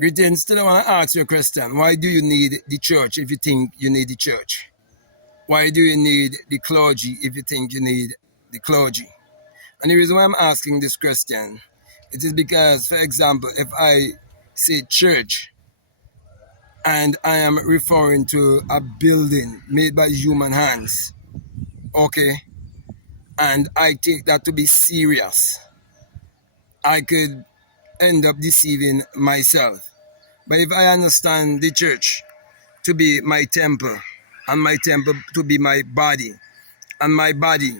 Greetings. Today I want to ask you a question. Why do you need the church if you think you need the church? Why do you need the clergy if you think you need the clergy? And the reason why I'm asking this question, it is because, for example, if I say church and I am referring to a building made by human hands, okay, and I take that to be serious, I could end up deceiving myself. But if I understand the church to be my temple, and my temple to be my body, and my body,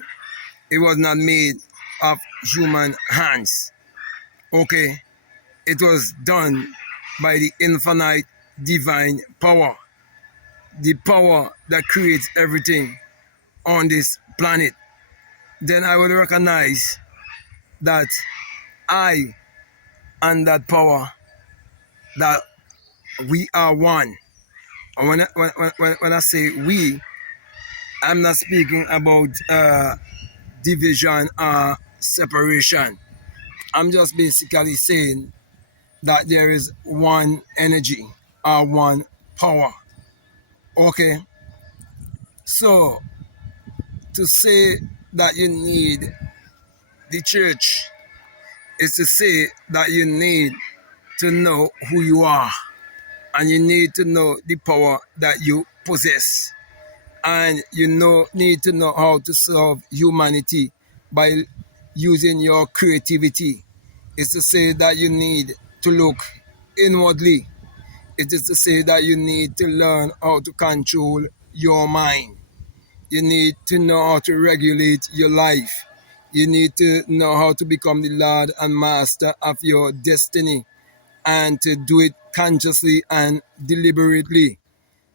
it was not made of human hands, okay? It was done by the infinite divine power, the power that creates everything on this planet. Then I would recognize that I and that power, that we are one. And when I say we, I'm not speaking about division or separation. I'm just basically saying that there is one energy or one power. Okay? So, to say that you need the church is to say that you need to know who you are, and you need to know the power that you possess, and need to know how to serve humanity by using your creativity. It's to say that you need to look inwardly. It is to say that you need to learn how to control your mind. You need to know how to regulate your life. You need to know how to become the Lord and Master of your destiny, and to do it consciously and deliberately.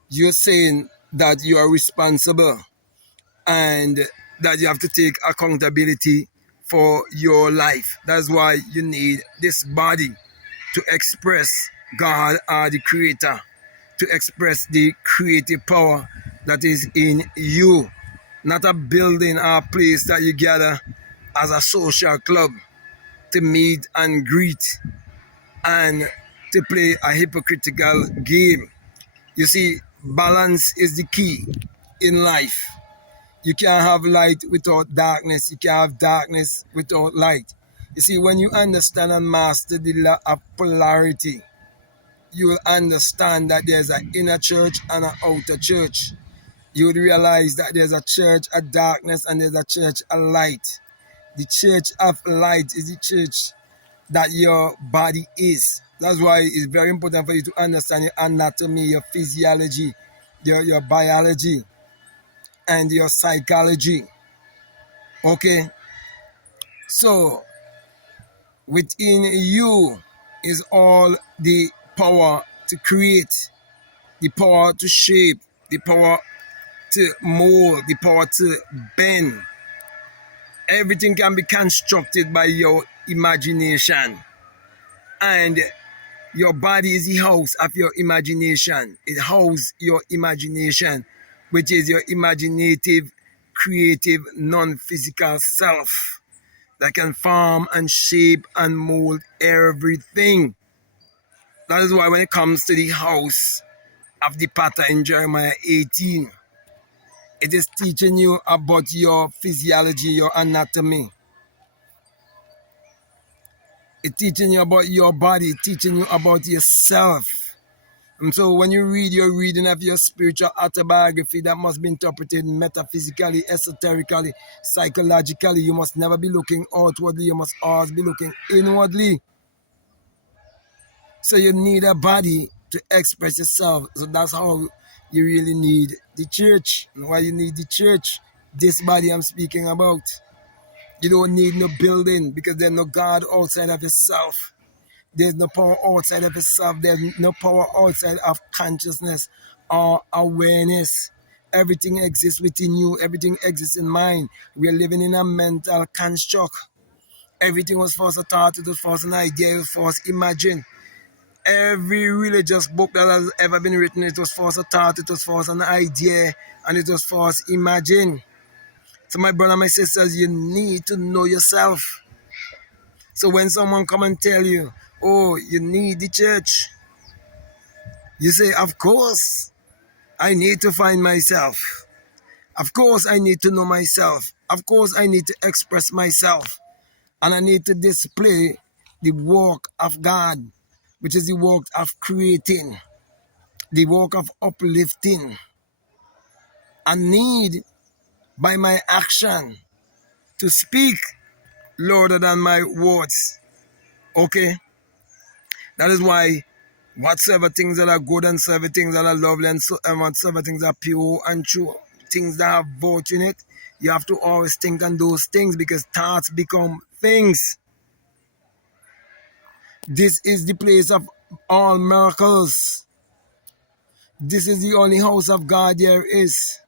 You're saying that you are responsible and that you have to take accountability for your life. That's why you need this body to express God or the Creator, to express the creative power that is in you. Not a building or a place that you gather as a social club to meet and greet and to play a hypocritical game. You see, balance is the key in life. You can't have light without darkness. You can't have darkness without light. You see, when you understand and master the law of polarity, you will understand that there's an inner church and an outer church. You would realize that there's a church of darkness and there's a church of light. The church of light is the church that your body is. That's why it's very important for you to understand your anatomy, your physiology, your biology, and your psychology. Okay? So, within you is all the power to create, the power to shape, the power to mold, the power to bend. Everything can be constructed by your imagination. And your body is the house of your imagination. It houses your imagination, which is your imaginative, creative, non-physical self that can form and shape and mold everything. That is why when it comes to the house of the potter in Jeremiah 18, it is teaching you about your physiology, your anatomy. It's teaching you about your body, teaching you about yourself. And so when you read your reading of your spiritual autobiography, that must be interpreted metaphysically, esoterically, psychologically. You must never be looking outwardly. You must always be looking inwardly. So you need a body to express yourself. So that's how you really need the church. And why you need the church, this body I'm speaking about. You don't need no building because there's no God outside of yourself. There's no power outside of yourself. There's no power outside of consciousness or awareness. Everything exists within you. Everything exists in mind. We're living in a mental construct. Everything was first a thought. It was first an idea. It was first imagined. Every religious book that has ever been written, it was first a thought. It was first an idea. And it was first imagined. So my brother, my sisters, you need to know yourself. So when someone come and tell you, oh, you need the church, You say, of course, I need to find myself. Of course, I need to know myself. Of course, I need to express myself. And I need to display the work of God, which is the work of creating, the work of uplifting. I need, by my action, to speak louder than my words. Okay? That is why whatsoever things that are good and whatsoever things that are lovely and whatsoever things are pure and true, things that have virtue in it, you have to always think on those things because thoughts become things. This is the place of all miracles. This is the only house of God there is.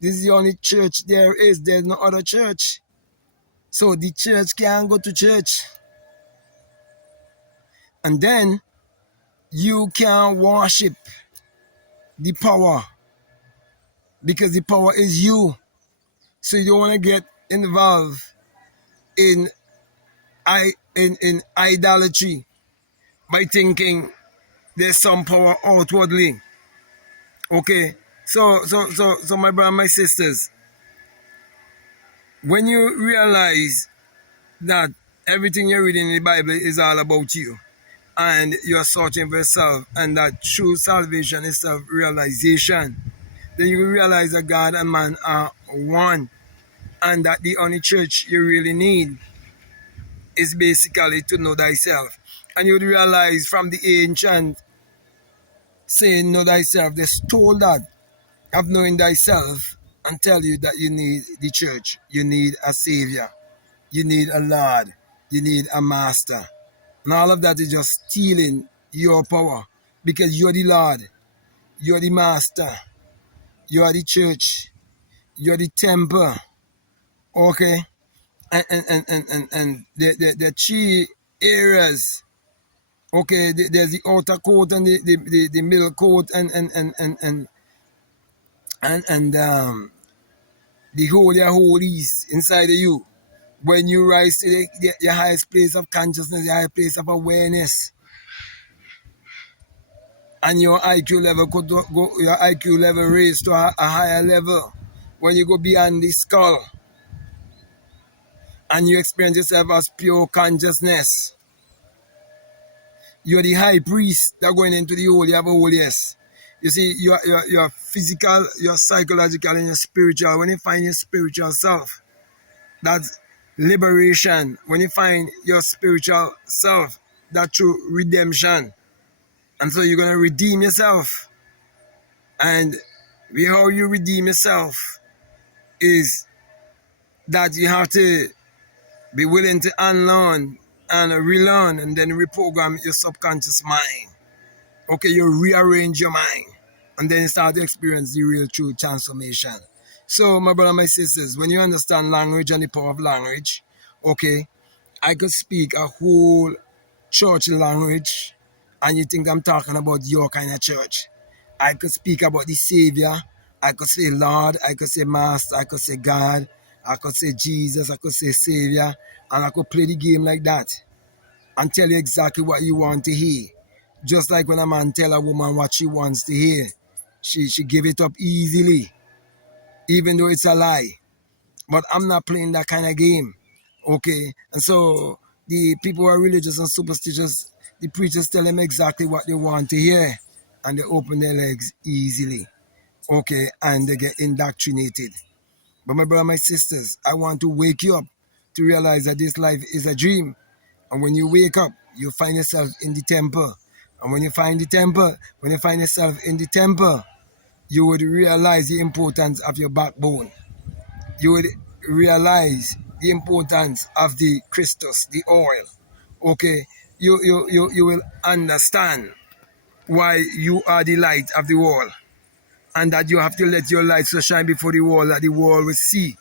This is the only church there is. There's no other church. So the church can't go to church. And then you can worship the power because the power is you. So you don't want to get involved in idolatry by thinking there's some power outwardly. Okay. So my brother and my sisters, when you realize that everything you're reading in the Bible is all about you and you're searching for yourself and that true salvation is self-realization, then you realize that God and man are one and that the only church you really need is basically to know thyself. And you would realize from the ancient saying, know thyself, they stole that of knowing thyself and tell you that you need the church, you need a savior, you need a Lord, you need a master. And all of that is just stealing your power because you're the Lord, you're the master, you're the church, you're the temple. Okay? And the three areas. Okay, there's the outer court and the middle court and the holy of holies inside of you. When you rise to the highest place of consciousness, the highest place of awareness, and your IQ level could go, your IQ level raised to a higher level. When you go beyond the skull, and you experience yourself as pure consciousness, you're the high priest that going into the holy of holies. You see, you're physical, you're psychological, and you're spiritual. When you find your spiritual self, that's liberation. When you find your spiritual self, that's true redemption. And so you're going to redeem yourself. And how you redeem yourself is that you have to be willing to unlearn and relearn and then reprogram your subconscious mind. Okay, you rearrange your mind and then you start to experience the real true transformation. So, my brother and my sisters, when you understand language and the power of language, okay, I could speak a whole church language and you think I'm talking about your kind of church. I could speak about the Savior. I could say Lord. I could say Master. I could say God. I could say Jesus. I could say Savior. And I could play the game like that and tell you exactly what you want to hear. Just like when a man tell a woman what she wants to hear. She give it up easily, even though it's a lie. But I'm not playing that kind of game. Okay? And so the people who are religious and superstitious, the preachers tell them exactly what they want to hear. And they open their legs easily. Okay? And they get indoctrinated. But my brother, my sisters, I want to wake you up to realize that this life is a dream. And when you wake up, you find yourself in the temple. And when you find yourself in the temple, you would realize the importance of your backbone. You would realize the importance of the Christus, the oil. Okay, you will understand why you are the light of the world, and that you have to let your light so shine before the world that the world will see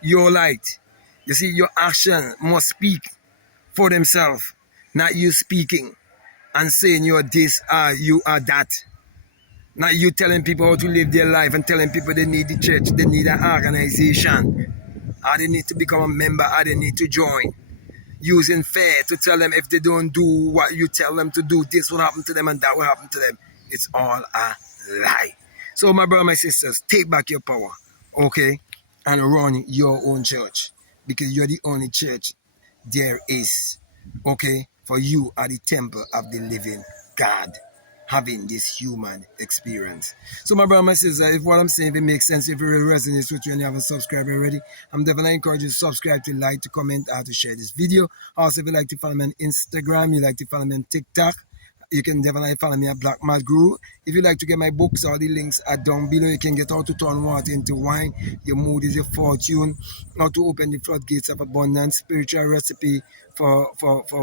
your light. You see, your action must speak for themselves, not you speaking and saying you're this or you are that. Not you telling people how to live their life and telling people they need the church, they need an organization, or they need to become a member, or they need to join. Using fear to tell them if they don't do what you tell them to do, this will happen to them and that will happen to them. It's all a lie. So my brother, my sisters, take back your power, okay, and run your own church, because you're the only church there is, okay, for you are the temple of the living God, having this human experience. So my brother, my sister, if what I'm saying, if it makes sense, if it really resonates with you and you haven't subscribed already, I'm definitely encourage you to subscribe, to like, to comment, or to share this video. Also, if you like to follow me on Instagram, you like to follow me on TikTok, you can definitely follow me at Black Mad Guru. If you like to get my books, all the links are down below. You can get How to Turn Water into Wine, Your Mood is Your Fortune, How to Open the Floodgates of Abundance, Spiritual Recipe for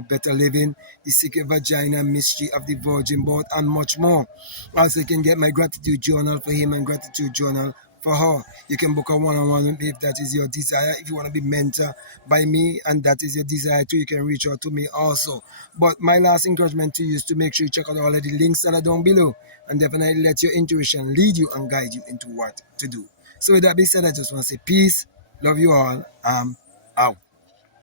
Better Living, The Secret Vagina, Mystery of the Virgin Birth, and much more. Also, you can get my gratitude journal for him and gratitude journal for her. You can book a one-on-one with me if that is your desire. If you want to be mentored by me and that is your desire too, you can reach out to me also. But my last encouragement to you is to make sure you check out all of the links that are down below, and definitely let your intuition lead you and guide you into what to do. So with that being said, I just want to say peace, love you all, out.